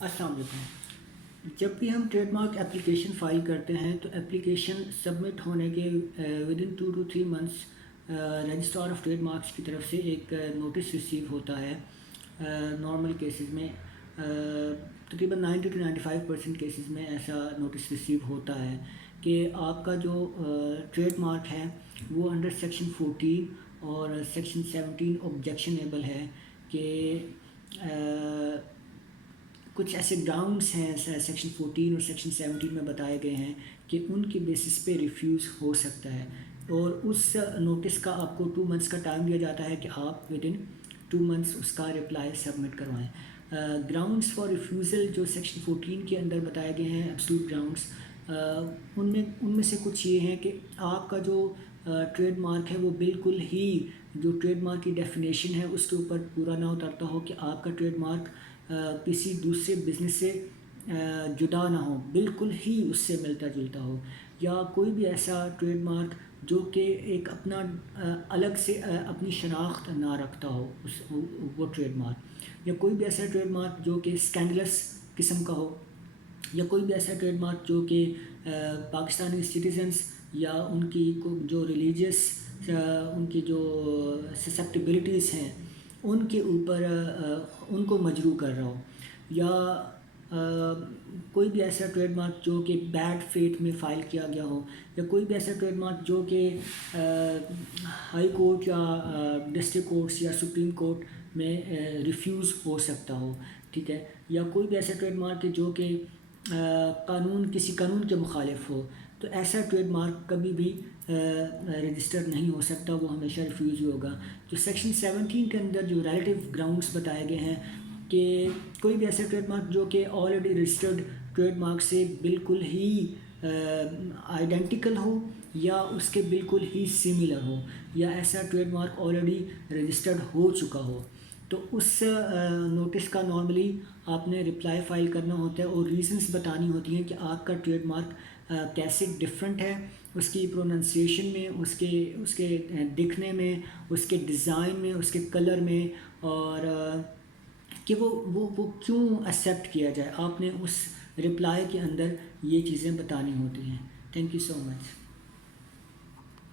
السلام علیکم۔ جب بھی ہم ٹریڈ مارک اپلیکیشن فائل کرتے ہیں تو اپلیکیشن سبمٹ ہونے کے within 2 to 3 months registrar of trade marks کی طرف سے ایک نوٹس ریسیو ہوتا ہے۔ نارمل کیسز میں تقریباً 90 to 95% کیسز میں ایسا نوٹس ریسیو ہوتا ہے کہ آپ کا جو ٹریڈ مارک ہے وہ انڈر سیکشن 14 اور سیکشن 17 آبجیکشنیبل ہے کہ کچھ ایسے گراؤنڈس ہیں سیکشن 14 اور سیکشن 17 میں بتائے گئے ہیں کہ ان کی بیسس پہ ریفیوز ہو سکتا ہے، اور اس نوٹس کا آپ کو 2 months کا ٹائم دیا جاتا ہے کہ آپ ودن 2 months اس کا رپلائی سبمٹ کروائیں۔ گراؤنڈس فار ریفیوزل جو سیکشن 14 کے اندر بتائے گئے ہیں ایبسولوٹ گراؤنڈس، ان میں سے کچھ یہ ہیں کہ آپ کا جو ٹریڈ مارک ہے وہ بالکل ہی جو ٹریڈ مارک کی ڈیفینیشن ہے اس کے اوپر پورا نہ اترتا ہو، کہ آپ کا ٹریڈ مارک کسی دوسرے بزنس سے جدا نہ ہو، بالکل ہی اس سے ملتا جلتا ہو، یا کوئی بھی ایسا ٹریڈ مارک جو کہ ایک اپنا الگ سے اپنی شناخت نہ رکھتا ہو وہ ٹریڈ مارک، یا کوئی بھی ایسا ٹریڈ مارک جو کہ اسکینڈلس قسم کا ہو، یا کوئی بھی ایسا ٹریڈ مارک جو کہ پاکستانی سٹیزنس یا ان کی جو ریلیجیس ان کی جو سسیپٹیبلٹیز ہیں ان کے اوپر ان کو مجروح کر رہا ہو، یا کوئی بھی ایسا ٹریڈ مارک جو کہ بیڈ فیتھ میں فائل کیا گیا ہو، یا کوئی بھی ایسا ٹریڈ مارک جو کہ ہائی کورٹ یا ڈسٹرکٹ کورٹس یا سپریم کورٹ میں ریفیوز ہو سکتا ہو، ٹھیک ہے، یا کوئی بھی ایسا ٹریڈ مارک جو کہ کسی قانون کے مخالف ہو، تو ایسا ٹریڈ مارک کبھی بھی رجسٹر نہیں ہو سکتا، وہ ہمیشہ ریفیوز ہی ہوگا۔ جو سیکشن 17 کے اندر جو ریلیٹیو گراؤنڈس بتائے گئے ہیں کہ کوئی بھی ایسا ٹریڈ مارک جو کہ آلریڈی رجسٹرڈ ٹریڈ مارک سے بالکل ہی آئیڈینٹیکل ہو، یا اس کے بالکل ہی سملر ہو، یا ایسا ٹریڈ مارک آلریڈی رجسٹرڈ ہو چکا ہو، تو اس نوٹس کا نارملی آپ نے رپلائی فائل کرنا ہوتا ہے اور ریزنس بتانی ہوتی ہیں کہ آپ کا ٹریڈ مارک کیسے ڈفرینٹ ہے، اس کی پروننسیشن میں، اس کے دکھنے میں، اس کے ڈیزائن میں، اس کے کلر میں، اور کہ وہ کیوں ایکسیپٹ کیا جائے، آپ نے اس رپلائی کے اندر یہ چیزیں بتانی ہوتی ہیں۔ Thank you so much.